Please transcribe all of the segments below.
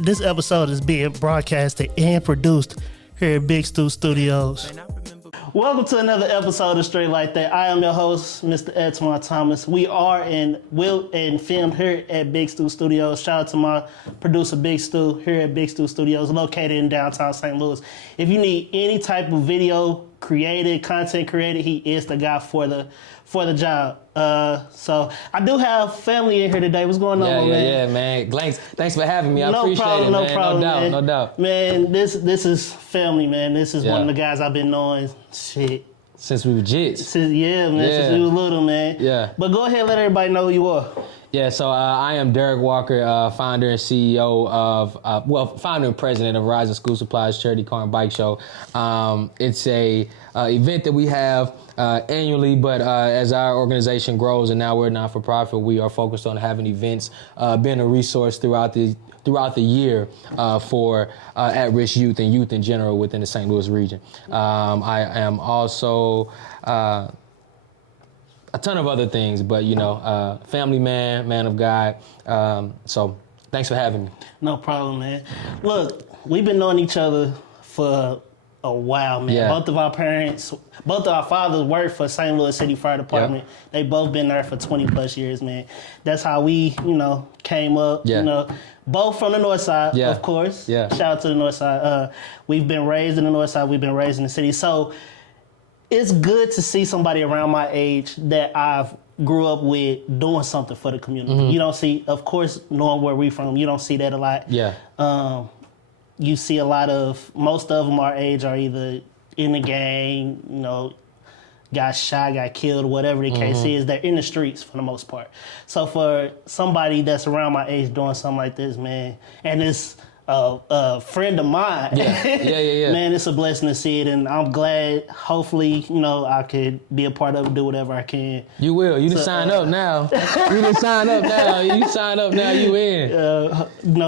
This episode is being broadcasted and produced here at Big Stu Studios. Welcome to another episode of Straight Like That. I am your host, Mr. Edmond Thomas. We are filmed here at Big Stu Studios. Shout out to my producer, Big Stu, here at Big Stu Studios, located in downtown St. Louis. If you need any type of video created, content created, he is the guy for the job. So I do have family in here today. What's going on, man? Yeah, man. Thanks for having me. I appreciate it, man. No problem, man. No doubt. Man, this is family, man. This is one of the guys I've been knowing since we were jits. Since we were little, man. Yeah. But go ahead, let everybody know who you are. Yeah, so I am Derrick Walker, founder and CEO of, founder and president of Rising School Supplies Charity Car and Bike Show. It's a event that we have annually, but as our organization grows and now we're not-for-profit, we are focused on having events, being a resource throughout the year for at-risk youth and youth in general within the St. Louis region. I am also a ton of other things, but family man of God. So thanks for having me. No problem, man. Look, we've been knowing each other for a while, man. Yeah. Both of our fathers worked for St. Louis City Fire Department. Yep. They both been there for 20 plus years, man. That's how we, came up, both from the north side, of course. Yeah. Shout out to the north side. We've been raised in the north side. We've been raised in the city. So it's good to see somebody around my age that I've grew up with doing something for the community. Mm-hmm. You don't see, of course, knowing where we from, you don't see that a lot. Yeah. You see most of them our age are either in the gang, got shot, got killed, whatever the case is. They're in the streets for the most part. So for somebody that's around my age doing something like this, man, and it's a friend of mine. Yeah. Man, it's a blessing to see it, and I'm glad. Hopefully, I could be a part of it, do whatever I can. You will. You just sign up now. You just sign up now. You sign up now. You in.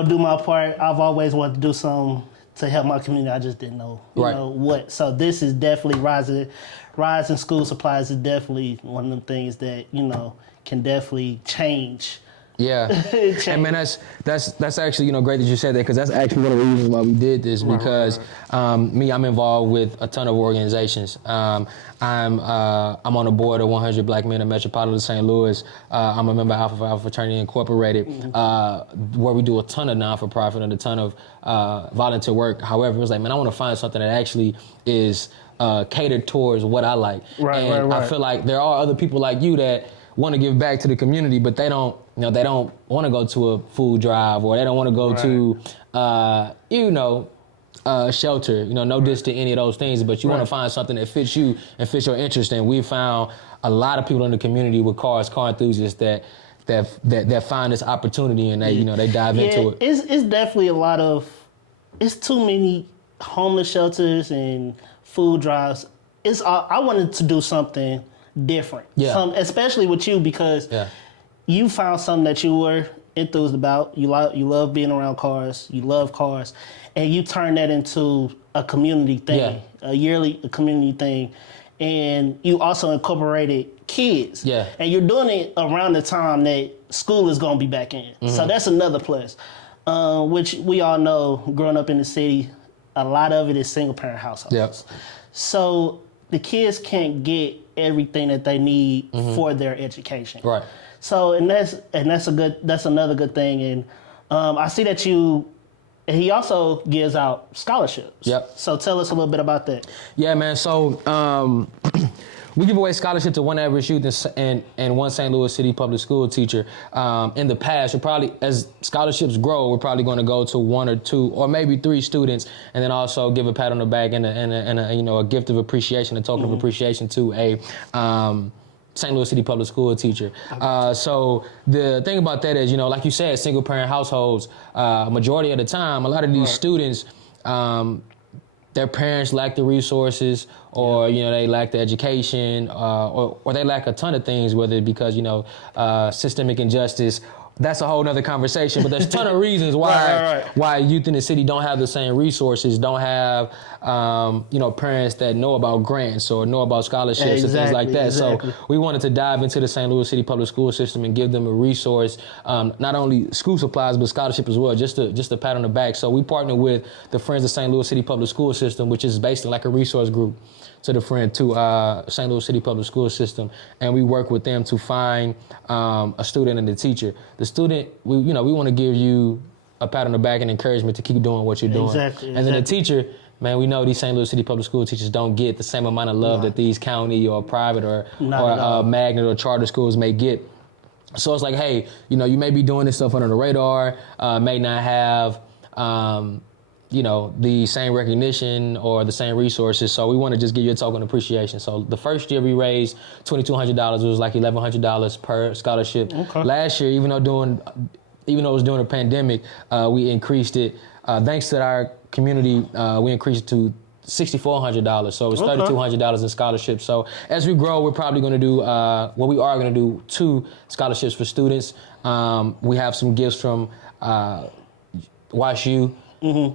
Do my part. I've always wanted to do something to help my community. I just didn't know, what. So this is definitely Rising School Supplies is definitely one of them things that can definitely change. Yeah, and man, that's actually great that you said that, because that's actually one of the reasons why we did this, because I'm involved with a ton of organizations. I'm on the board of 100 Black Men in Metropolitan St. Louis. I'm a member of Alpha Phi Fraternity Incorporated, where we do a ton of non-for-profit and a ton of volunteer work. However, it was like, man, I want to find something that actually is catered towards what I like. Right. I feel like there are other people like you that want to give back to the community, but they don't want to go to a food drive, or they don't want to go to, shelter. No diss to any of those things, but you want to find something that fits you and fits your interest. And we found a lot of people in the community with car enthusiasts that find this opportunity, and they they dive into it. It's definitely it's too many homeless shelters and food drives. I wanted to do something different. Yeah. Especially with you, because you found something that you were enthused about. You love being around cars. You love cars, and you turned that into a community thing, a yearly community thing, and you also incorporated kids. Yeah. And you're doing it around the time that school is going to be back in. Mm-hmm. So that's another plus, which we all know. Growing up in the city, a lot of it is single parent households. Yep. So the kids can't get everything that they need for their education. Right. So that's another good thing. And I see that he also gives out scholarships. Yep. So tell us a little bit about that. Yeah, man. So we give away scholarships to one average youth and one St. Louis City public school teacher. In the past, as scholarships grow, we're probably going to go to one or two or maybe three students, and then also give a pat on the back and a gift of appreciation, a token of appreciation to a St. Louis City public school teacher. So the thing about that is, like you said, single parent households, majority of the time, a lot of these students, their parents lack the resources, or they lack the education, or they lack a ton of things, whether it's because systemic injustice, that's a whole nother conversation, but there's a ton of reasons why why youth in the city don't have the same resources, don't have parents that know about grants or know about scholarships and things like that. So we wanted to dive into the St. Louis City public school system and give them a resource, not only school supplies but scholarship as well, just a pat on the back. So we partnered with the Friends of St. Louis City Public School System, which is basically like a resource group to the St. Louis City Public School System, and we work with them to find a student and a teacher. The student, we want to give you a pat on the back and encouragement to keep doing what you're doing. And then the teacher, man, we know these St. Louis City Public School teachers don't get the same amount of love that these county or private or magnet or charter schools may get. So it's like, hey, you may be doing this stuff under the radar, may not have the same recognition or the same resources. So we want to just give you a token of appreciation. So the first year we raised $2,200. It was like $1,100 per scholarship. Okay. Last year, even though it was during a pandemic, we increased it. Thanks to our community, we increased it to $6,400. So it's $3,200 in scholarships. So as we grow, we're probably going to do, we are going to do 2 scholarships for students. We have some gifts from WashU.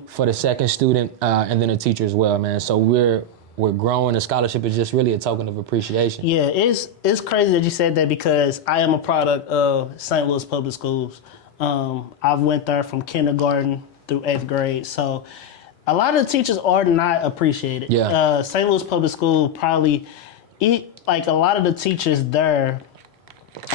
For the second student, and then a teacher as well, man. So we're growing. The scholarship is just really a token of appreciation. Yeah, it's crazy that you said that because I am a product of St. Louis Public Schools. I went there from kindergarten through 8th grade. So a lot of the teachers are not appreciated. Yeah. St. Louis Public School probably, like a lot of the teachers there,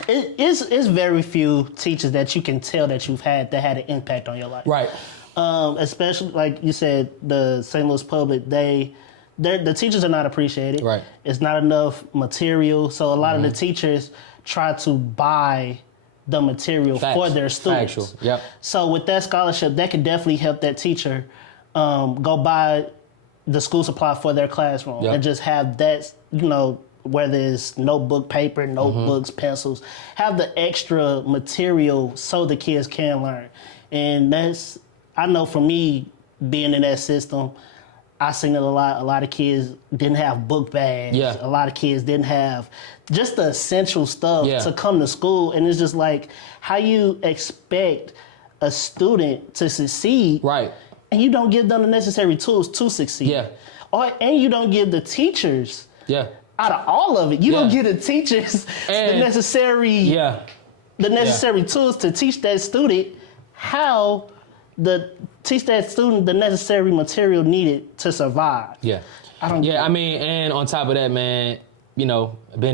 it's very few teachers that you can tell that you've had that had an impact on your life. Right. Especially like you said, the St. Louis Public, the teachers are not appreciated. Right. It's not enough material, so a lot of the teachers try to buy the material for their students. Factual. Yep. So with that scholarship, that could definitely help that teacher go buy the school supply for their classroom and just have that, whether it's notebook paper, notebooks, pencils, have the extra material so the kids can learn. And I know for me, being in that system, I seen it a lot. A lot of kids didn't have book bags. Yeah. A lot of kids didn't have just the essential stuff to come to school. And it's just like, how you expect a student to succeed, right? And you don't give them the necessary tools to succeed. Yeah. And you don't give the teachers, out of all of it, you don't give the teachers the necessary tools to teach that student how teach that student the necessary material needed to survive. Yeah. I mean, and on top of that, man, being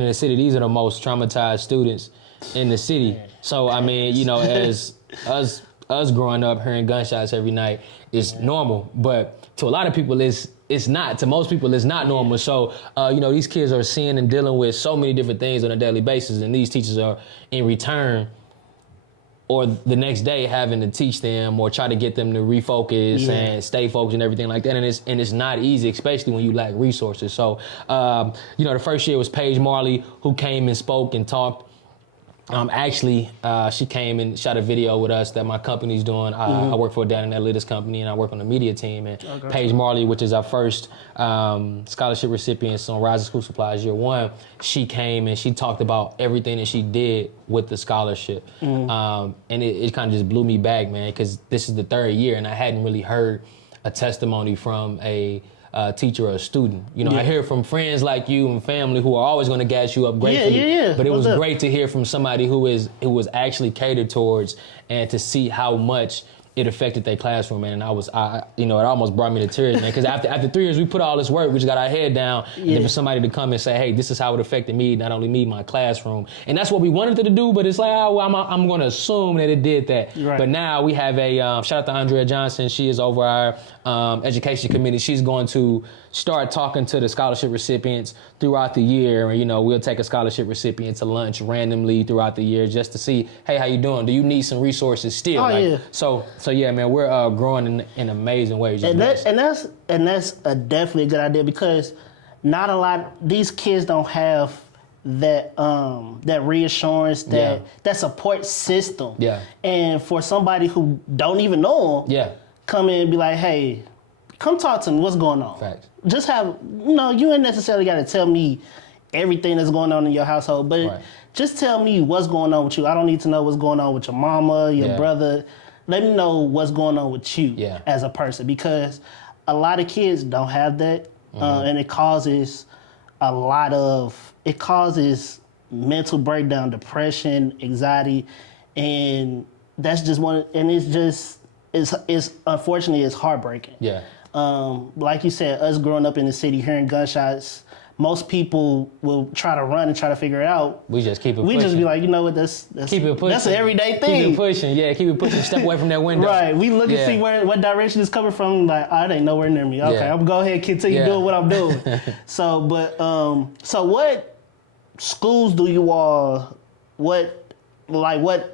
in the city, these are the most traumatized students in the city. So, I mean, as us growing up hearing gunshots every night is normal, but to a lot of people, it's not. To most people, it's not normal. So, these kids are seeing and dealing with so many different things on a daily basis, and these teachers are, in return, or the next day having to teach them or try to get them to refocus and stay focused and everything like that. And it's not easy, especially when you lack resources. So, the first year was Paige Marley, who came and spoke and talked. She came and shot a video with us that my company's doing. I work for a data analytics company, and I work on the media team. And Paige Marley, which is our first scholarship recipient on Rise of School Supplies Year 1, she came and she talked about everything that she did with the scholarship. And it kind of just blew me back, man, because this is the 3rd year, and I hadn't really heard a testimony from a teacher or a student. I hear from friends like you and family who are always going to gas you up gratefully. But it was great to hear from somebody who was actually catered towards, and to see how much it affected their classroom, man. And it almost brought me to tears, man, because after 3 years, we put all this work, we just got our head down, and then for somebody to come and say, hey, this is how it affected me, not only me, my classroom. And that's what we wanted to do, but it's like, I'm going to assume that it did that. Right. But now we have a, shout out to Andrea Johnson, she is over our education committee. She's going to start talking to the scholarship recipients throughout the year. And, we'll take a scholarship recipient to lunch randomly throughout the year just to see, hey, how you doing? Do you need some resources still? So yeah, man, we're growing in amazing ways. And that's definitely a good idea, because not a lot, these kids don't have that reassurance, that support system. Yeah. And for somebody who don't even know them, come in and be like, hey, come talk to me. What's going on? Facts. Just have, you ain't necessarily got to tell me everything that's going on in your household, but just tell me what's going on with you. I don't need to know what's going on with your mama, your brother. Let me know what's going on with you as a person, because a lot of kids don't have that, and it causes mental breakdown, depression, anxiety, and that's just one. And it's unfortunately it's heartbreaking. Yeah. Like you said, us growing up in the city, hearing gunshots, most people will try to run and try to figure it out. We just keep it pushing. We just be like, you know what, that's keep it pushing. That's an everyday thing. Keep it pushing, keep it pushing. Step away from that window. Right. We look and see what direction it's coming from. Like, oh, it ain't nowhere near me. Okay, I'm gonna go ahead and continue doing what I'm doing. So what schools do you all, what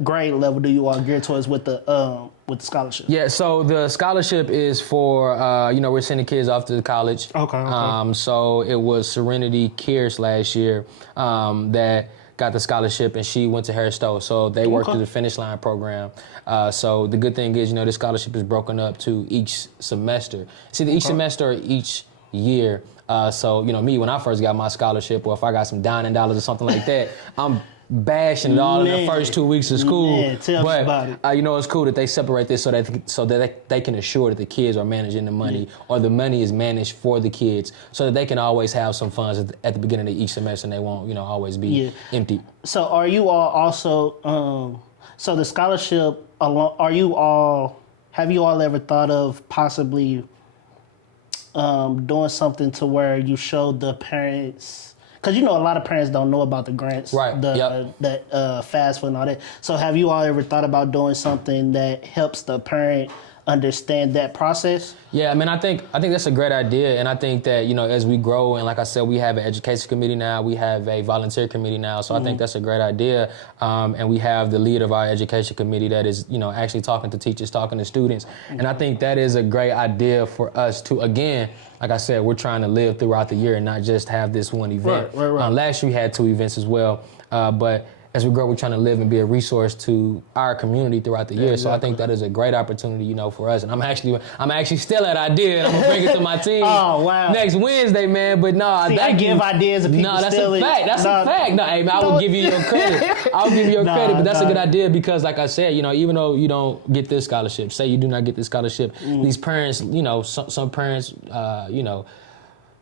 grade level do you all gear towards with the scholarship? Yeah, so the scholarship is for, we're sending kids off to college. Okay. So it was Serenity Cares last year that got the scholarship, and she went to Harris Stowe. So they worked through the Finish Line program. So the good thing is, this scholarship is broken up to each semester. See, each semester or each year. So, me, when I first got my scholarship, or if I got some dining dollars or something like that, I'm bashing it all in the first 2 weeks of school. Tell me about it. It's cool that they separate this so that they can assure that the kids are managing the money, or the money is managed for the kids, so that they can always have some funds at the beginning of each semester, and they won't, always be empty. So are you all also, so the scholarship, have you all ever thought of possibly doing something to where you show the parents, because a lot of parents don't know about the grants, right? That FAFSA and all that. So have you all ever thought about doing something that helps the parent understand that process? Yeah, I think that's a great idea, and I think that as we grow, and like I said, we have an education committee now, we have a volunteer committee now, so I think that's a great idea, and we have the lead of our education committee that is actually talking to teachers, talking to students, and I think that is a great idea for us to, again, like I said, we're trying to live throughout the year and not just have this one event. Right. Last year we had 2 events as well, but as we grow, we're trying to live and be a resource to our community throughout the year. Exactly. So I think that is a great opportunity, for us. And I'm actually still that idea, and I'm gonna bring it to my team. Oh, wow. Next Wednesday, man. But no, I give ideas and people steal it. That's a fact. No, hey, I will give you your credit. I'll give you your credit, but that's a good idea, because like I said, even though you don't get this scholarship, say you do not get this scholarship, these parents, some parents,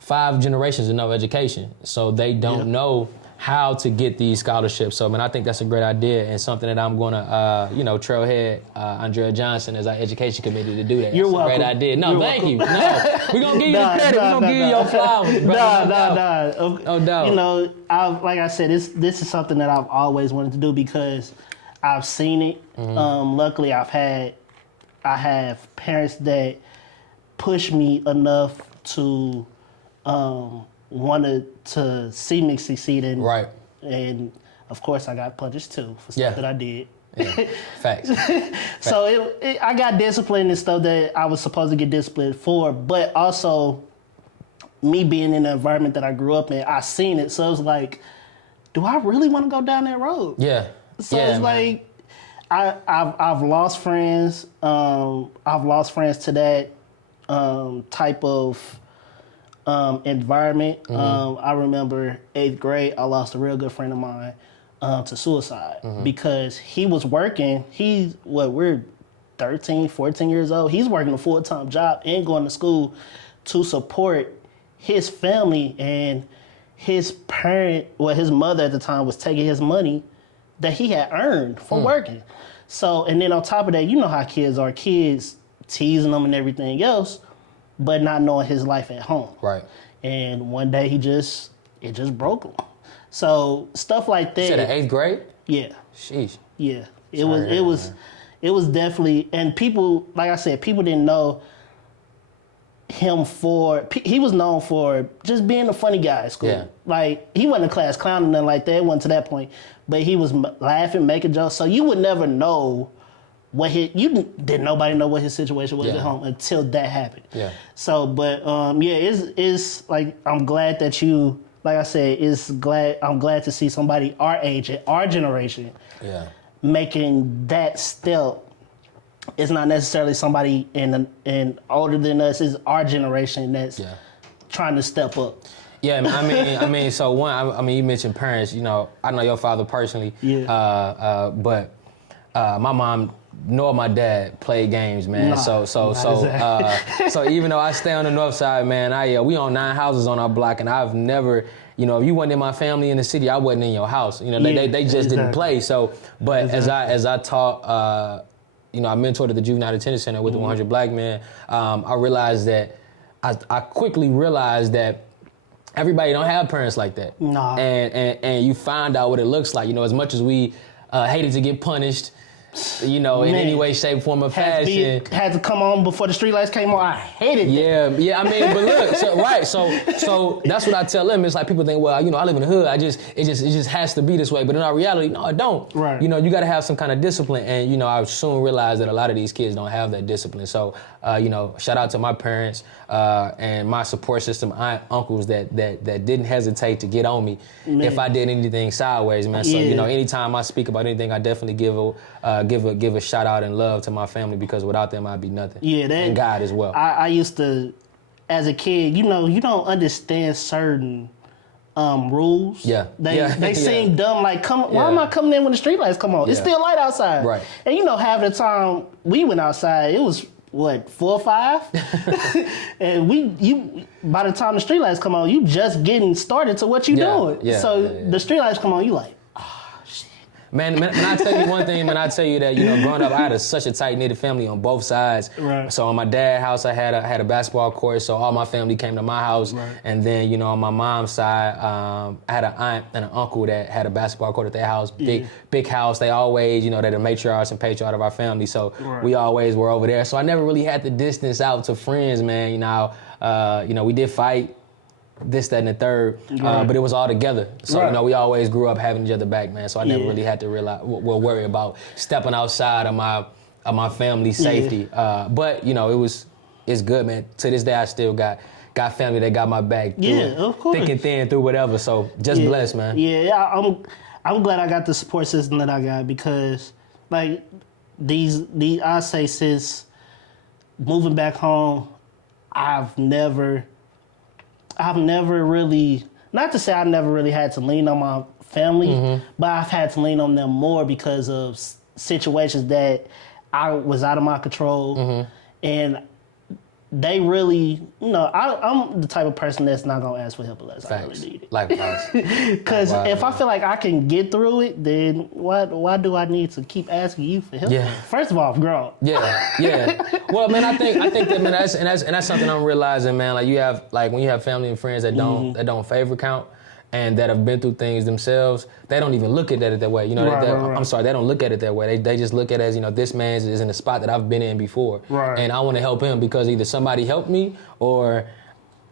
5 generations of no education, so they don't know how to get these scholarships. So, I think that's a great idea, and something that I'm going to, trailhead Andrea Johnson as our education committee to do that. You're welcome. That's a great idea. No, thank you. No, we're going to give you the credit. We're going to give you your flowers. No doubt. Like I said, this is something that I've always wanted to do, because I've seen it. Luckily, I have parents that push me enough to wanted to see me succeed in. Right. And of course I got punished too for stuff that I did. Yeah. Facts. So I got disciplined and stuff that I was supposed to get disciplined for, but also me being in the environment that I grew up in, I seen it. So it was like, do I really want to go down that road? Yeah. So it's like, I've lost friends. I've lost friends to that type of environment. I remember 8th grade, I lost a real good friend of mine to suicide because he was working. We're 13, 14 years old. He's working a full-time job and going to school to support his family, and his his mother at the time was taking his money that he had earned from working. So, and then on top of that, you know how kids are, kids teasing them and everything else, but not knowing his life at home. Right. And one day it just broke him. So stuff like that. You said in 8th grade? Yeah. Sheesh. Yeah. It was definitely, and people, like I said, people didn't know him he was known for just being a funny guy at school. Yeah. Like, he wasn't a class clown or nothing like that. It wasn't to that point. But he was laughing, making jokes. So you would never know didn't nobody know what his situation was at home until that happened. Yeah. So, but it's like, I'm glad that you, like I said, I'm glad to see somebody our age, our generation, making that step. It's not necessarily somebody in older than us. It's our generation that's trying to step up. Yeah, I mean, so one, you mentioned parents. You know, I know your father personally. Yeah. But my mom nor my dad played games, man. Nah, So even though I stay on the north side, man, we own 9 houses on our block, and I've never, you know, if you wasn't in my family in the city, I wasn't in your house. You know, they just didn't play. So, but as I taught, you know, I mentored at the Juvenile Detention Center with the 100 Black Men. I realized that I quickly realized that everybody don't have parents like that. Nah. And you find out what it looks like. You know, as much as we hated to get punished, you know, in any way, shape, form, or fashion. Had to come on before the streetlights came on. I hated that. Yeah. I mean, but look, so that's what I tell them. It's like people think, well, you know, I live in the hood. It just has to be this way. But in our reality, no, it don't. Right. You know, you got to have some kind of discipline. And you know, I soon realized that a lot of these kids don't have that discipline. So, you know, shout out to my parents and my support system, aunt, uncles that didn't hesitate to get on me if I did anything sideways, man. So you know, anytime I speak about anything, I definitely give a shout out and love to my family, because without them I'd be nothing. Yeah, and God as well. I used to, as a kid, you know, you don't understand certain rules. Yeah. They seem dumb. Like, why am I coming in when the streetlights come on? It's still light outside. Right. And you know, half the time we went outside, it was what, 4 or 5, and by the time the streetlights come on, you just getting started to what you doing. So the streetlights come on, you like. Man, I tell you one thing, man, I tell you that, you know, growing up, I had such a tight-knitted family on both sides. Right. So on my dad's house, I had a basketball court, so all my family came to my house. Right. And then, you know, on my mom's side, I had an aunt and an uncle that had a basketball court at their house, big house. They always, you know, they're the matriarchs and patriarch of our family, so we always were over there. So I never really had to distance out to friends, man. You know, we did fight, this, that, and the third, but it was all together. So, you know, we always grew up having each other back, man. So I never really had to worry about stepping outside of my family's safety. But, you know, it's good, man. To this day, I still got family that got my back. Of course. Thick and thin, through whatever. So just blessed, man. Yeah, I'm glad I got the support system that I got, because, like, these I say since moving back home, I've never really, not to say I never really had to lean on my family, but I've had to lean on them more because of situations that I was out of my control. And they really, you know, I'm the type of person that's not going to ask for help unless I really need it. Likewise. Because if I feel like I can get through it, then why do I need to keep asking you for help? First of all, I'm grown. Well, man, I think that, man, that's something I'm realizing, man. Like, when you have family and friends that don't favor count, and that have been through things themselves, they don't even look at it that way. You know, I'm sorry, they don't look at it that way. They just look at it as, you know, this man is in a spot that I've been in before. And I want to help him because either somebody helped me or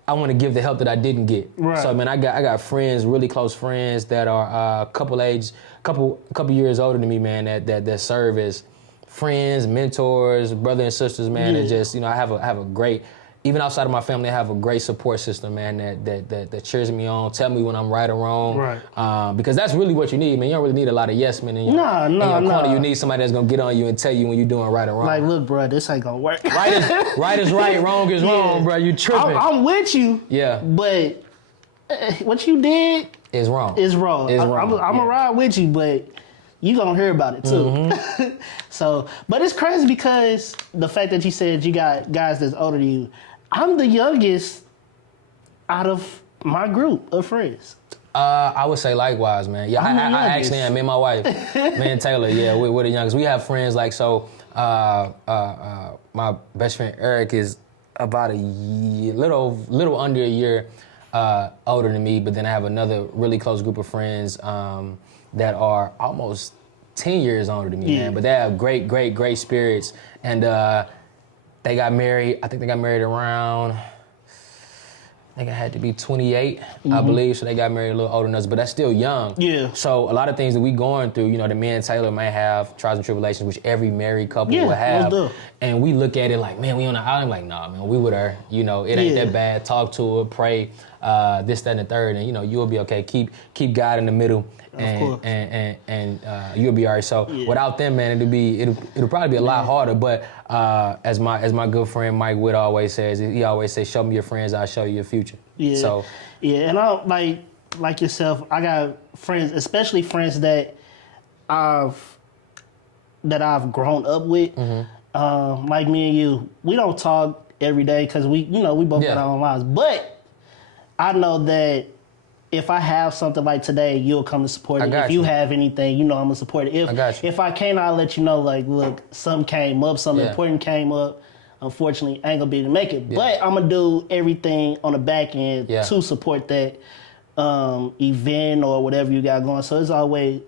I want to give the help that I didn't get. So, man, I got friends, really close friends that are a couple years older than me, man, that serve as friends, mentors, brother and sisters, man. And just, you know, I have a great, even outside of my family, I have a great support system, man, that cheers me on, tell me when I'm right or wrong. Because that's really what you need, man. You don't really need a lot of yes men in your corner. You need somebody that's going to get on you and tell you when you're doing right or wrong. Like, look, bro, this ain't going to work. Right is right, wrong is wrong, bro. You tripping. I'm with you. But what you did is wrong. I'm going to ride with you, but you gonna hear about it too. So, but it's crazy because the fact that you said you got guys that's older than you, I'm the youngest out of my group of friends. I would say likewise, man. Yeah, I actually am. Me and my wife, me and Taylor, we're the youngest. We have friends like, so my best friend Eric is about a year, little under a year older than me, but then I have another really close group of friends that are almost 10 years older than me, man. But they have great spirits. And they got married. I think they got married around, I think I had to be 28, I believe. So they got married a little older than us, but that's still young. So a lot of things that we going through, you know, that me and Taylor may have trials and tribulations, which every married couple would have. And we look at it like, man, we on the island. Like, nah, man, we with her. You know, it ain't that bad. Talk to her, pray. this, that, and the third, and you'll be okay. Keep God in the middle, and you'll be all right. So without them, man, it'll probably be a lot harder. But as my good friend Mike Witt always says, he always says, "Show me your friends, I'll show you your future." Yeah. So and I like yourself. I got friends, especially friends that I've grown up with. Like me and you, we don't talk every day because we both got our own lives. But I know that if I have something like today, you'll come to support it. If you have anything, I'm gonna support it. If I can't, I'll let you know. Like, look, something came up, something important came up. Unfortunately, I ain't gonna be able to make it. But I'm gonna do everything on the back end to support that event or whatever you got going. So it's always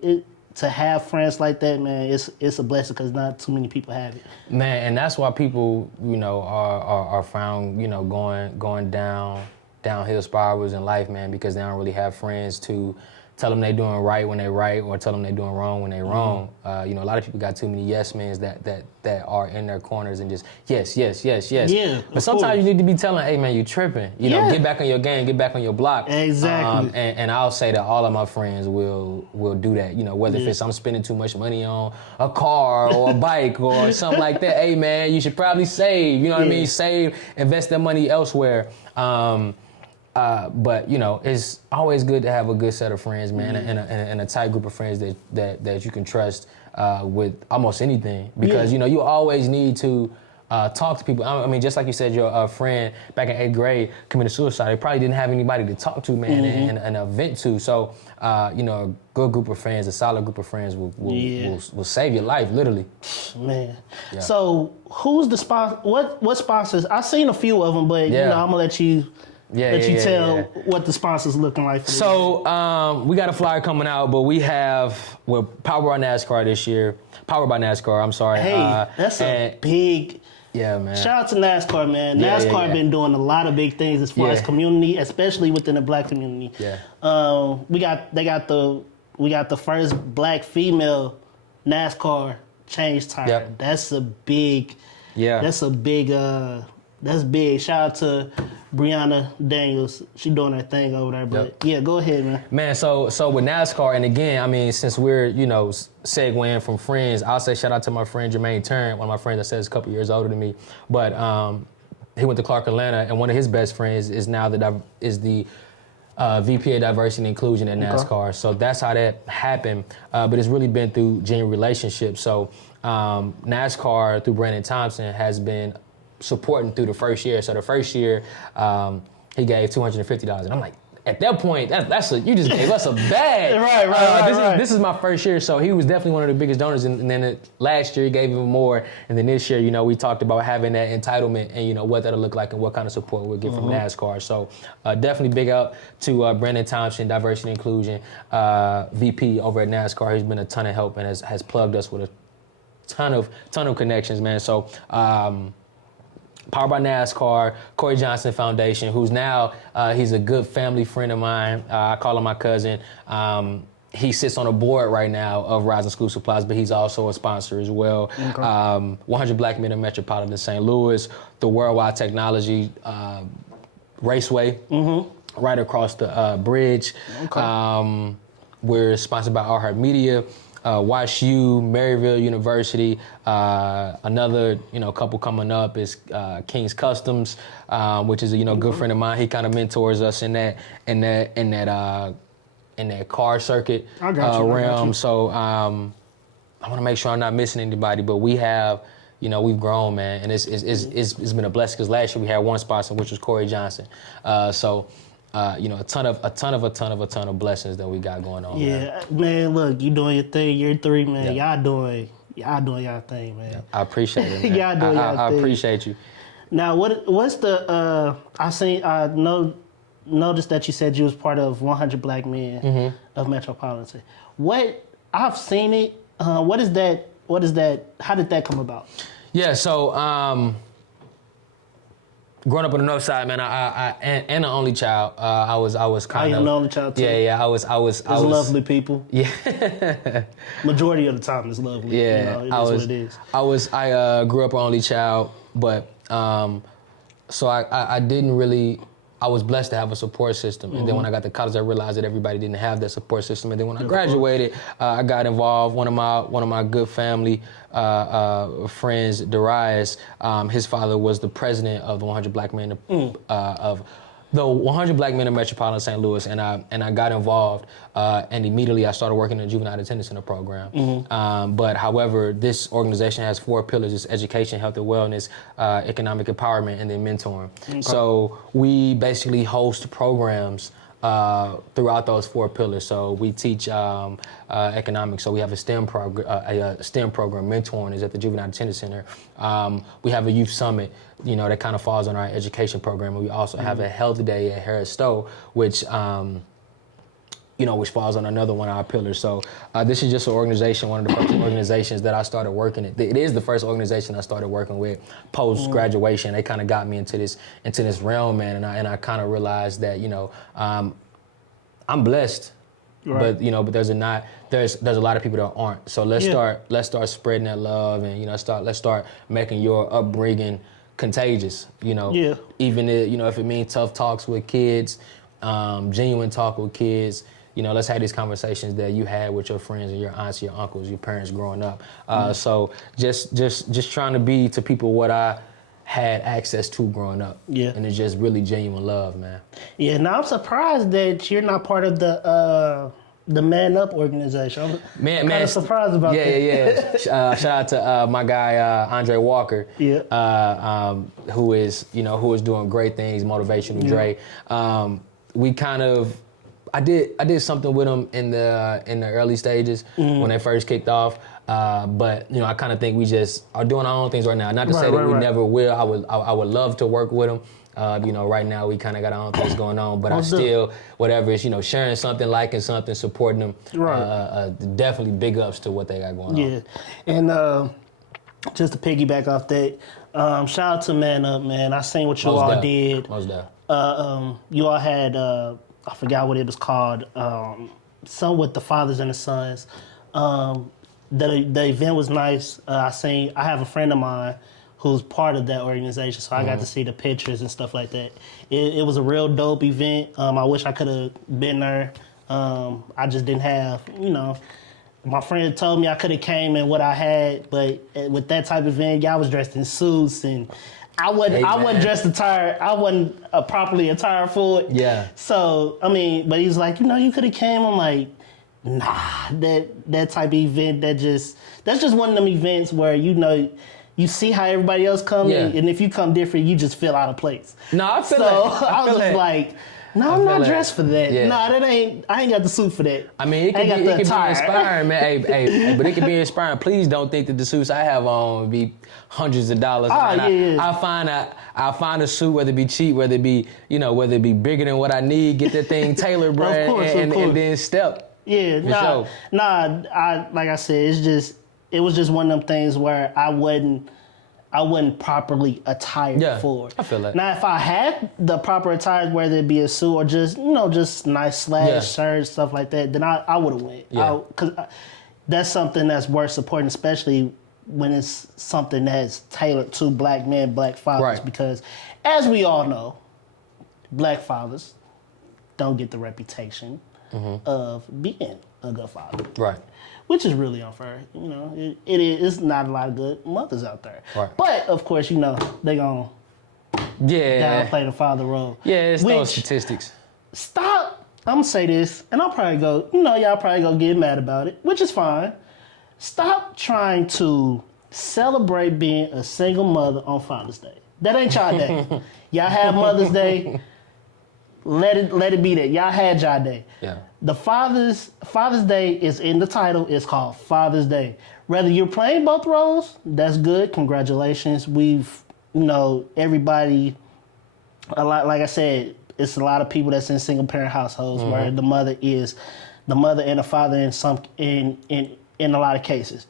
to have friends like that, man. It's a blessing because not too many people have it. Man, and that's why people, are found, going downhill spirals in life, man, because they don't really have friends to tell them they're doing right when they're right, or tell them they're doing wrong when they're wrong. A lot of people got too many yes men that are in their corners and just yes. Yeah. But sometimes you need to be telling, hey man, you tripping. Get back on your game, get back on your block. Exactly. And I'll say that all of my friends will do that. Whether if it's I'm spending too much money on a car or a bike or something like that. Hey man, you should probably save. You know what I mean? Save, invest that money elsewhere. But it's always good to have a good set of friends, man, and a tight group of friends that you can trust with almost anything, because you always need to talk to people. I mean, just like you said, your friend back in 8th grade committed suicide. They probably didn't have anybody to talk to, man, and vent to. So, a good group of friends, a solid group of friends will save your life, literally. Man. Yeah. So, who's the sponsor? What sponsors? I've seen a few of them, but I'm gonna let you. Tell what the sponsors looking like for this So we got a flyer coming out, but we're powered by NASCAR this year. Powered by NASCAR, I'm sorry. Hey, that's a big... Yeah, man. Shout out to NASCAR, man. NASCAR been doing a lot of big things as far as community, especially within the black community. Yeah. We got the first black female NASCAR change tire. Yep. That's a big... Yeah. That's big. Shout out to Brianna Daniels. She doing her thing over there. But go ahead, man. Man, so with NASCAR, and again, I mean, since we're, segueing from friends, I'll say shout out to my friend Jermaine Turn, one of my friends that says a couple years older than me. But he went to Clark, Atlanta, and one of his best friends is now the VP of Diversity and Inclusion at NASCAR. Okay. So that's how that happened. But it's really been through genuine relationships. So NASCAR, through Brandon Thompson, has been supporting through the first year. So the first year, he gave $250, and I'm like, at that point, you just gave us a bag. Right. This is my first year, so he was definitely one of the biggest donors. And then last year he gave even more, and then this year, we talked about having that entitlement and what that'll look like and what kind of support we'll get from NASCAR. So definitely big up to Brandon Thompson, Diversity and Inclusion VP over at NASCAR. He's been a ton of help and has plugged us with a ton of connections, man. So. Powered by NASCAR, Corey Johnson Foundation, who's now, he's a good family friend of mine. I call him my cousin. He sits on a board right now of Rising School Supplies, but he's also a sponsor as well. Okay. 100 Black Men in Metropolitan St. Louis, the Worldwide Technology Raceway, right across the bridge. Okay. We're sponsored by Our Heart Media. WashU, Maryville University, another couple coming up is King's Customs, which is a good friend of mine. He kind of mentors us in that car circuit realm. So I want to make sure I'm not missing anybody, but we have. We've grown, man, and it's been a blessing because last year we had one sponsor, which was Corey Johnson. A ton of blessings that we got going on. Yeah, man. Look, you doing your thing, year 3, man. Yeah. Y'all doing y'all thing, man. Yeah, I appreciate it, man. Y'all doing y'all thing. I appreciate you. Now, what's the? I noticed that you said you was part of 100 Black Men of Metropolitan. What I've seen it. What is that? How did that come about? Yeah. So. Growing up on the north side, man, I and an only child. I was kind of. I'm an only child too. Yeah. I was. It's lovely people. Yeah. Majority of the time, it's lovely. Yeah. It is what it is. I grew up an only child, but so I didn't really. I was blessed to have a support system. And then when I got to college, I realized that everybody didn't have that support system. And then when I graduated, I got involved. One of my good family friends, Derrick, his father was the president of the 100 Black Men of the 100 Black Men in Metropolitan St. Louis, and I got involved, and immediately I started working in the Juvenile Detention Center program. But however, this organization has 4 pillars: it's education, health and wellness, economic empowerment, and then mentoring. Okay. So we basically host programs throughout those 4 pillars. So we teach economics. So we have a STEM program. Mentoring is at the Juvenile Detention Center. We have a youth summit, that kind of falls on our education program. And we also have a health day at Harris Stowe, which which falls on another one of our pillars. So this is just an organization, one of the first organizations that I started working at. It is the first organization I started working with post graduation. They kind of got me into this realm, man, and I kind of realized that I'm blessed, right. but there's a lot of people that aren't. So let's start spreading that love, and let's start making your upbringing contagious. Even if it means tough talks with kids, genuine talk with kids. Let's have these conversations that you had with your friends and your aunts, your uncles, your parents growing up. So just trying to be to people what I had access to growing up. Yeah. And it's just really genuine love, man. Yeah. Now I'm surprised that you're not part of the Man Up organization. I'm kind of surprised about that. Yeah. Shout out to my guy Andre Walker. Yeah. Who is doing great things, motivational Dre. We kind of. I did something with them in the early stages when they first kicked off, but I kind of think we just are doing our own things right now. Not to say that we never will. I would love to work with them. Right now we kind of got our own things going on, but I still whatever is sharing something, liking something, supporting them. Right. Definitely big ups to what they got going on. Yeah, and just to piggyback off that, shout out to Man Up, man. I seen what you all did. Most definitely. You all had. I forgot what it was called, some with the fathers and the sons. The event was nice. I have a friend of mine who's part of that organization, so I got to see the pictures and stuff like that. It was a real dope event. I wish I could have been there. I just didn't have, my friend told me I could have came in what I had, but with that type of event, y'all was dressed in suits and I wasn't dressed attired. I wasn't properly attired for it. Yeah. So, but he was like, you could have came. I'm like, nah, that type of event, that's just one of them events where, you see how everybody else comes, and if you come different, you just feel out of place. No, I feel that. So I was just like, no, I'm not dressed for that. Yeah. No, I ain't got the suit for that. It can be inspiring, man. Hey, but it can be inspiring. Please don't think that the suits I have on would be hundreds of dollars. I'll find a suit, whether it be cheap, whether it be bigger than what I need, get that thing tailored, bro, and then step. Yeah, like I said, it was just one of them things where I wasn't properly attired for it. I feel that. Now, if I had the proper attire, whether it be a suit or just nice shirts, stuff like that, then I would have went. Yeah. Because that's something that's worth supporting, especially when it's something that's tailored to black men, black fathers. Right. Because, as we all know, black fathers don't get the reputation of being a good father. Right. Which is really unfair. It's not a lot of good mothers out there. Right. But, of course, they going to downplay the father role. Yeah, it's those statistics. Stop. I'm going to say this, and I'll probably go, y'all probably going to get mad about it, which is fine. Stop trying to celebrate being a single mother on Father's Day. That ain't y'all day. Y'all have Mother's Day. Let it be that. Y'all had y'all day. Yeah. The Father's Day is in the title. It's called Father's Day. Whether you're playing both roles, that's good. Congratulations. Everybody, like I said, it's a lot of people that's in single parent households where the mother and the father in a lot of cases.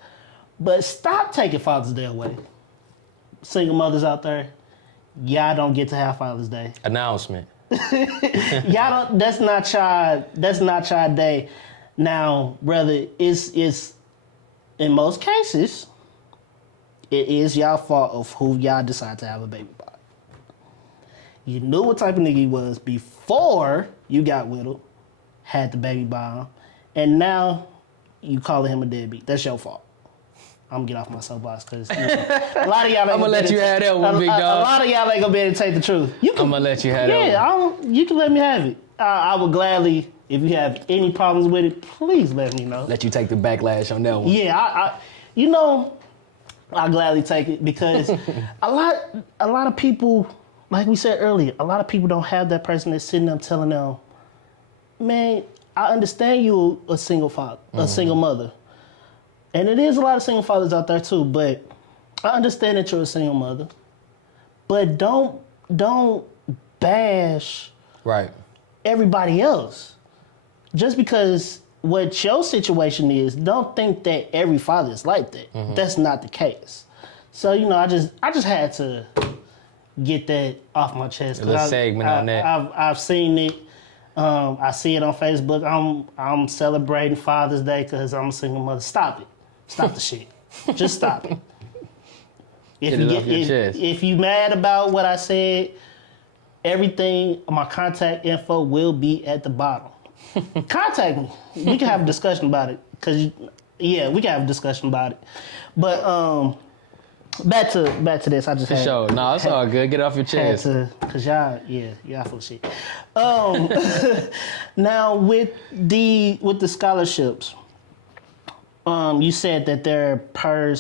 But stop taking Father's Day away. Single mothers out there, y'all don't get to have Father's Day. Announcement. Y'all don't. That's not y'all day. Now, brother, it's in most cases, it is y'all fault of who y'all decide to have a baby by. You knew what type of nigga he was before you got with him, had the baby by him, and now you calling him a deadbeat. That's your fault. I'm gonna get off my soapbox because a lot of y'all. I'm gonna let you have that one, big dog. A lot of y'all ain't gonna be able to take the truth. I'm gonna let you have that one. Yeah, you can let me have it. I would gladly, if you have any problems with it, please let me know. Let you take the backlash on that one. Yeah, I'll gladly take it because a lot of people, like we said earlier, a lot of people don't have that person that's sitting there telling them, man, I understand you a single father, a single mother. And it is a lot of single fathers out there too, but I understand that you're a single mother. But don't bash everybody else. Just because what your situation is, don't think that every father is like that. Mm-hmm. That's not the case. So, I just had to get that off my chest. A little segment on that. I've seen it. I see it on Facebook. I'm celebrating Father's Day because I'm a single mother. Stop it. Stop the shit. Just stop it. If you mad about what I said, everything, my contact info will be at the bottom. Contact me. We can have a discussion about it. we can have a discussion about it. But back to this. I just For sure. No, it's all good. Get it off your chest. Cause y'all full of shit. Now with the scholarships, you said that they're per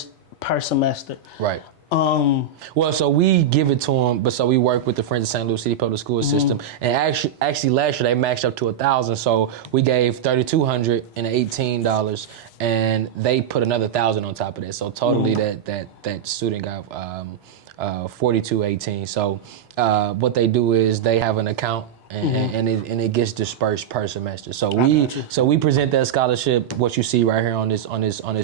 semester. Right. Well, so we give it to them, but so we work with the Friends of St. Louis City Public School System, and actually last year they maxed up to $1,000, so we gave $3,218, and they put another $1,000 on top of that. So totally that student got $4,218. So what they do is they have an account. And it gets dispersed per semester. So we present that scholarship, what you see right here on this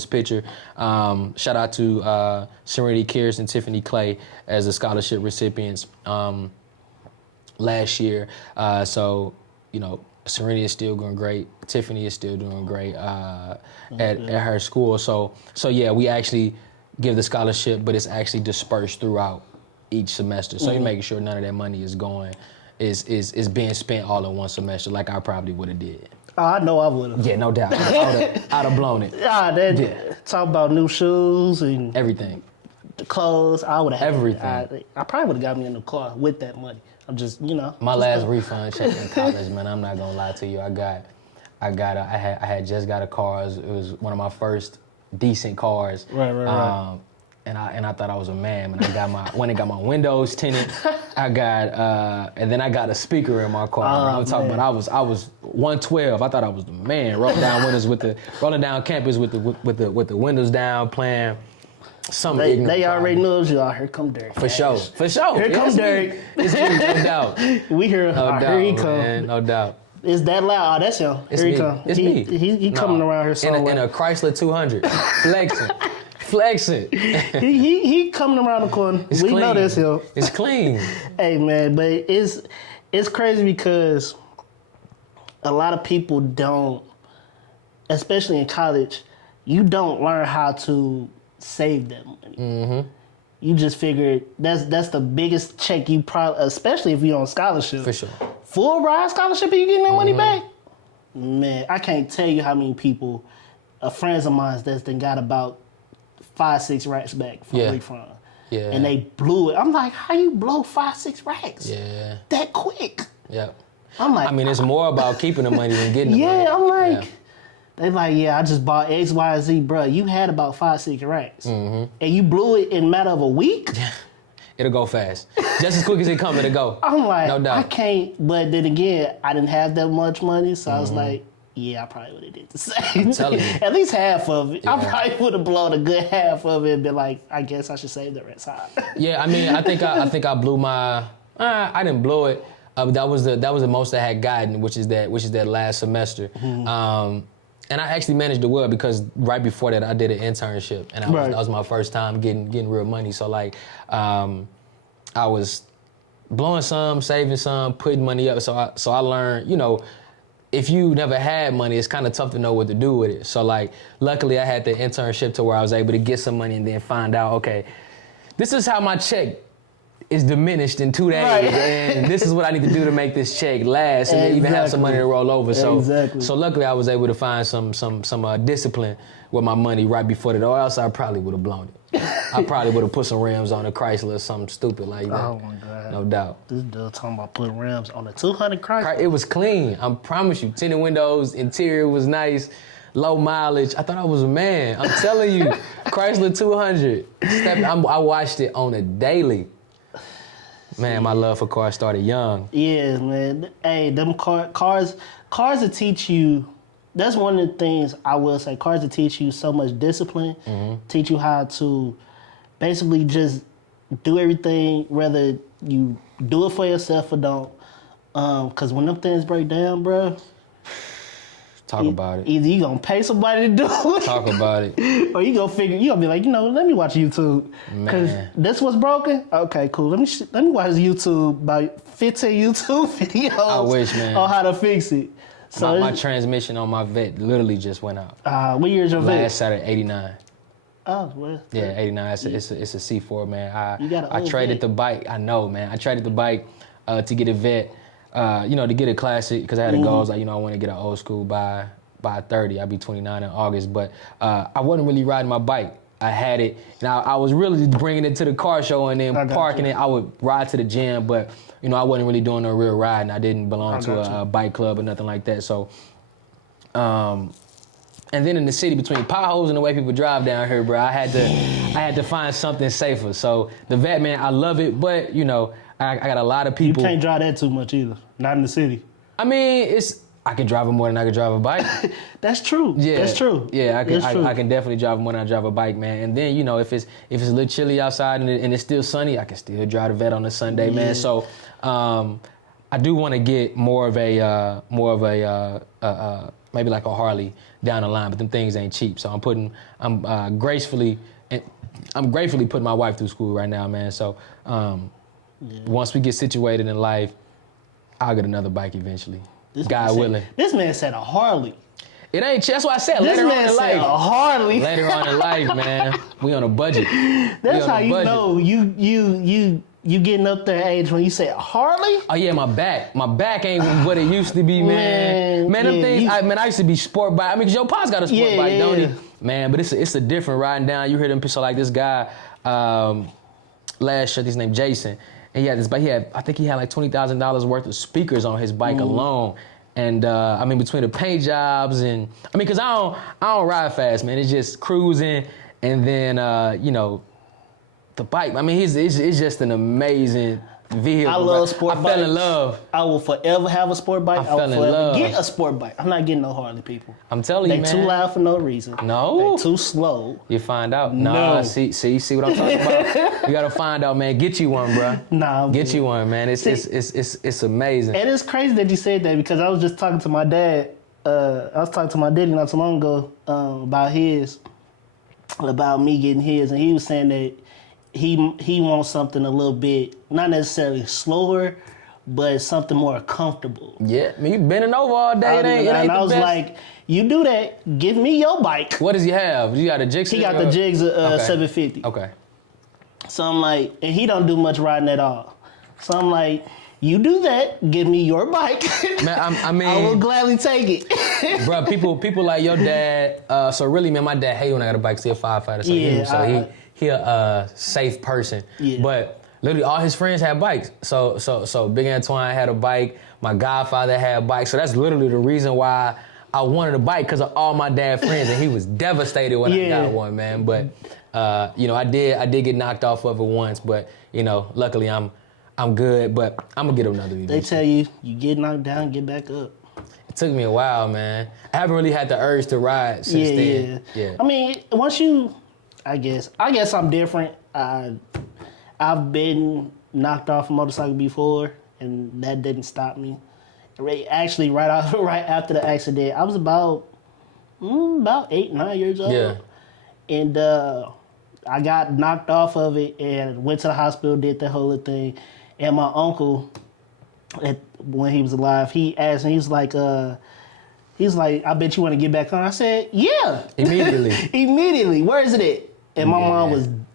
picture. Shout out to Serenity Kears and Tiffany Clay as the scholarship recipients last year. Serenity is still doing great. Tiffany is still doing great at her school. So yeah, we actually give the scholarship, but it's actually dispersed throughout each semester. So you're making sure none of that money is going. Is being spent all in one semester like I probably would have did. Oh, I know I would have. Yeah, no doubt. I'd have blown it. Talk about new shoes and everything. The clothes, I would have everything. I probably would have got me a new car with that money. I'm just, My last refund check in college, man. I'm not gonna lie to you. I had just got a car. It was one of my first decent cars. Right. And I thought I was a man. When I got my windows tinted, and then I got a speaker in my car. I'm talking about I was 112. I thought I was the man. Rolling down campus with the windows down, playing some. They already knew it was you. Here come Derrick. For sure. Here comes Derrick. It's me, no doubt. We hear. Here he come. Man, no doubt. Is that loud? Oh, that's him. It's here me. He come. It's me. He coming around here somewhere. In a Chrysler 200, flexing. He coming around the corner. It's we clean. know that's him. It's clean. Hey man, but it's crazy because a lot of people don't, especially in college, you don't learn how to save that money. Mm-hmm. You just figure that's the biggest check you probably, especially if you're on scholarship. For sure. Full ride scholarship, and you getting that money back? Man, I can't tell you how many people, friends of mine that's then got about 5-6 racks back from refund. Yeah. And they blew it. I'm like, how you blow 5-6 racks? Yeah. That quick? Yeah. I'm like, it's more about keeping the money than getting the money. I'm like, they like, I just bought X, Y, Z, bro. You had about 5-6 racks. Mm-hmm. And you blew it in a matter of a week? It'll go fast. Just as quick as it come, it'll go. I'm like, no doubt. I can't. But then again, I didn't have that much money, so I was like, I probably would have did the same. I'm telling you. At least half of it. Yeah. I probably would have blown a good half of it and been like, I guess I should save the rest high. Yeah, I think I blew my. I didn't blow it. That was the most I had gotten, which is that last semester. Mm-hmm. And I actually managed to well because right before that I did an internship, and that was my first time getting real money. So like, I was blowing some, saving some, putting money up. So I learned, if you never had money, it's kind of tough to know what to do with it. So like, luckily I had the internship to where I was able to get some money and then find out, okay, this is how my check is diminished in 2 days, right. And this is what I need to do to make this check last, and even have some money to roll over. So, so luckily I was able to find some discipline with my money right before that, or else I probably would have blown it. I probably would have put some rims on a Chrysler or something stupid like that. Oh my God. No doubt. This dude talking about putting rims on a 200 Chrysler. It was clean. I promise you. Tinted windows, interior was nice, low mileage. I thought I was a man. I'm telling you, Chrysler 200. I watched it on a daily. Man, my love for cars started young. Yeah, man. Hey, them cars will teach you. That's one of the things I will say. Cars will teach you so much discipline, teach you how to basically just do everything, whether you do it for yourself or don't. Because when them things break down, bro. Talk about it. Either you gonna pay somebody to do it. Talk about it. Or you gonna be like, let me watch YouTube. Because this was broken? Okay, cool. Let me watch YouTube, about 15 YouTube videos. I wish, man. On how to fix it. So my transmission on my Vet literally just went out. What year is your Vet? Last Saturday, 89. Oh, well. Yeah, 89. It's a C4, man. I traded the bike. I know, man. I traded the bike to get a Vet. To get a classic, because I had a goal. I was like, I want to get an old school by 30. I'll be 29 in August. But I wasn't really riding my bike. I had it, and I was really bringing it to the car show and then parking it. I would ride to the gym, but, I wasn't really doing no real riding. I didn't belong to a bike club or nothing like that. So, and then in the city, between potholes and the way people drive down here, bro, I had to find something safer. So the Vet, man, I love it, but, I got a lot of people. You can't drive that too much either. Not in the city. I mean, I can drive it more than I can drive a bike. That's true. Yeah, that's true. Yeah, I can definitely drive it more than I drive a bike, man. And then if it's a little chilly outside and it's still sunny, I can still drive the Vet on a Sunday, man. So I do want to get more of a maybe like a Harley down the line, but them things ain't cheap. So I'm gratefully putting my wife through school right now, man. So. Once we get situated in life, I'll get another bike eventually. God willing. This man said a Harley. It ain't. That's what I said. Later on in life. A Harley. Later on in life, man. We on a budget. That's how you know you getting up there age when you say a Harley. Oh yeah, my back ain't what it used to be, man. Man, them things. I used to be sport bike. I mean, 'cause your pops got a sport bike, don't he? Man, but it's a different riding down. You hear them so like this guy. Last year, his name Jason. And he had this bike. I think he had like $20,000 worth of speakers on his bike alone. And between the paint jobs and because I don't ride fast, man. It's just cruising, and then the bike. It's just an amazing vehicle. I love sport bikes. I fell in love. I will forever have a sport bike. I fell in love. Get a sport bike. I'm not getting no Harley, people. I'm telling you, man. They too loud for no reason. No. They too slow. You find out. No. Nah, see what I'm talking about? You gotta find out, man. Get you one, bro. Nah. Get you one, man. It's amazing. And it's crazy that you said that, because I was just talking to my dad. I was talking to my daddy not too long ago about me getting his, and he was saying that he wants something a little bit, not necessarily slower, but something more comfortable. Yeah, you bending over all day. It ain't I was like, you do that, give me your bike. What does he have? You got a Jigs? He got the Jigs 750. Okay. So I'm like, and he don't do much riding at all. So I'm like, you do that, give me your bike. Man, I will gladly take it. Bro, people like your dad. So really, man, my dad hate when I got a bike. He's a firefighter, so he a safe person. Yeah. But literally all his friends had bikes. So Big Antoine had a bike. My godfather had a bike. So that's literally the reason why I wanted a bike, because of all my dad's friends, and he was devastated when I got one, man. But I did get knocked off of it once, but luckily I'm good. But I'm gonna get another one. They tell you get knocked down, get back up. It took me a while, man. I haven't really had the urge to ride since then. Yeah. I mean, once you. I guess I'm different. I've been knocked off a motorcycle before, and that didn't stop me. Actually, right after the accident, I was about 8, 9 years old. Yeah. And I got knocked off of it and went to the hospital, did the whole thing. And my uncle, when he was alive, he asked me, he's like, I bet you want to get back on. I said, yeah. Immediately. Immediately. Where is it at? And my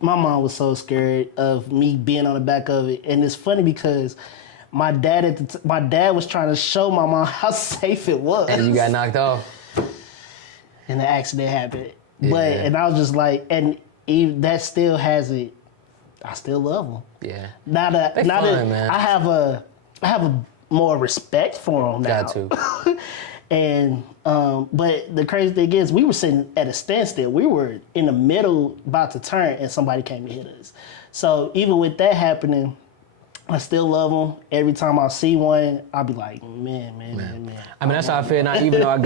mom was so scared of me being on the back of it. And it's funny because my dad was trying to show my mom how safe it was. And you got knocked off. And the accident happened. Yeah. And I was just like, and even that still has it. I still love them. Yeah. Now that man. I have a more respect for them now. Got to. And but the crazy thing is, we were sitting at a standstill. We were in the middle, about to turn, and somebody came and hit us. So even with that happening, I still love them. Every time I see one, I'll be like, man. I mean, that's how I feel now. Even though I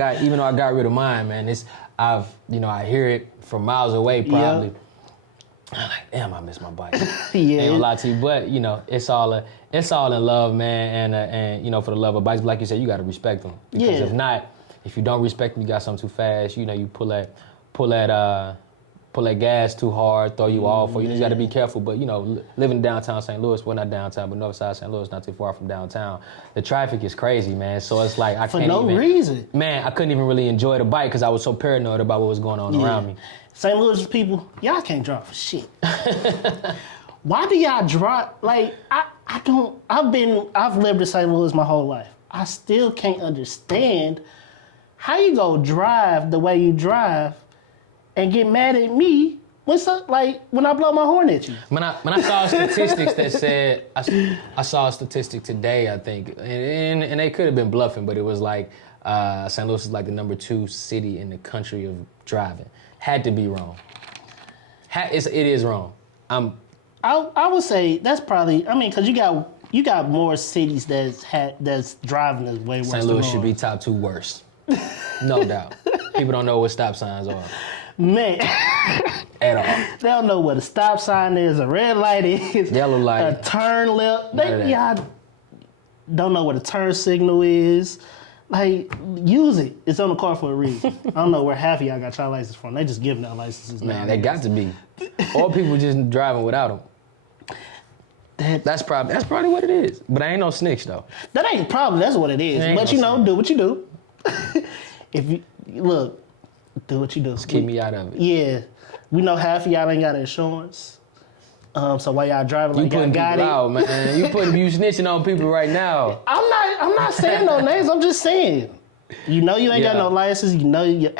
got rid of mine, man. I hear it from miles away, probably. Yep. I'm like, damn, I miss my bike. Yeah. Ain't gonna lie to you, but it's all in love, man, and for the love of bikes, like you said, you gotta respect them. Because if you don't respect them, you got something too fast. You pull that gas too hard, throw you off, or you just gotta be careful. But living in downtown St. Louis, well, not downtown, but north side St. Louis, not too far from downtown. The traffic is crazy, man. So it's like I couldn't even really enjoy the bike because I was so paranoid about what was going on around me. St. Louis people, y'all can't drive for shit. Why do y'all drive? Like, I've lived in St. Louis my whole life. I still can't understand how you go drive the way you drive and get mad at me when I blow my horn at you. When I saw statistics that said, I saw a statistic today, I think, and they could have been bluffing, but it was like St. Louis is like the number 2 city in the country of driving. Had to be wrong. It is wrong. I would say that's probably. I mean, because you got more cities that's driving is way worse. St. Louis should be top 2 worst, no doubt. People don't know what stop signs are. Man, at all. They don't know what a stop sign is, a red light is, yellow light, a turn left. Y'all don't know what a turn signal is. Like, use it. It's on the car for a reason. I don't know where half of y'all got y'all license from. They just giving out licenses now. Man, they got to be. Or people just driving without them. That's probably what it is. But I ain't no snitch, though. That ain't probably. That's what it is. But, do what you do. If you, look, do what you do. Just keep me out of it. Yeah. We know half of y'all ain't got insurance. So while y'all driving like y'all got it. Out, man. You snitching on people right now. I'm not saying no names. I'm just saying. You ain't got no license.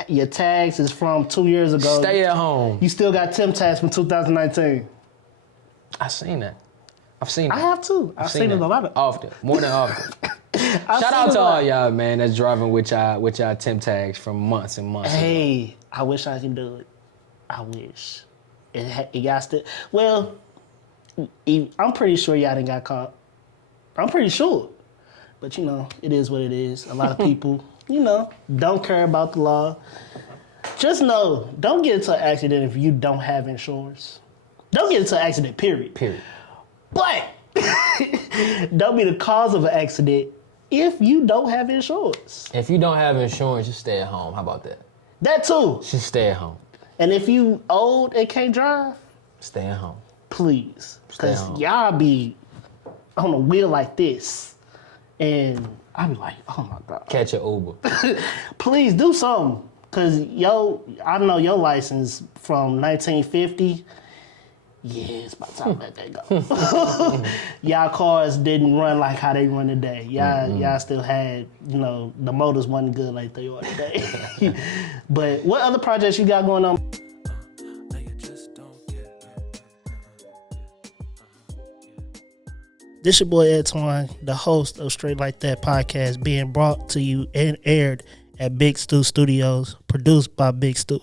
Your tags is from 2 years ago. Stay at home. You still got Tim tags from 2019. I've seen that. I have too. I've seen it a lot. Often. More than often. Shout out to all y'all, man, that's driving with y'all Tim tags from months and months ago. I wish I could do it. I wish. It got to. Well, I'm pretty sure y'all didn't got caught. I'm pretty sure. But, it is what it is. A lot of people, don't care about the law. Just know, don't get into an accident if you don't have insurance. Don't get into an accident, period. But don't be the cause of an accident if you don't have insurance. If you don't have insurance, just stay at home. How about that? That too. Just stay at home. And if you old and can't drive, stay at home. Please. Because y'all be on a wheel like this. And I be like, oh my God. Catch an Uber. Please do something. Because I know your license from 1950. Yeah, it's about time to let that go. Y'all cars didn't run like how they run today. Y'all still had, the motors wasn't good like they are today. But what other projects you got going on? This your boy Antoine, the host of Straight Like That podcast, being brought to you and aired at Big Stu Studios, produced by Big Stu.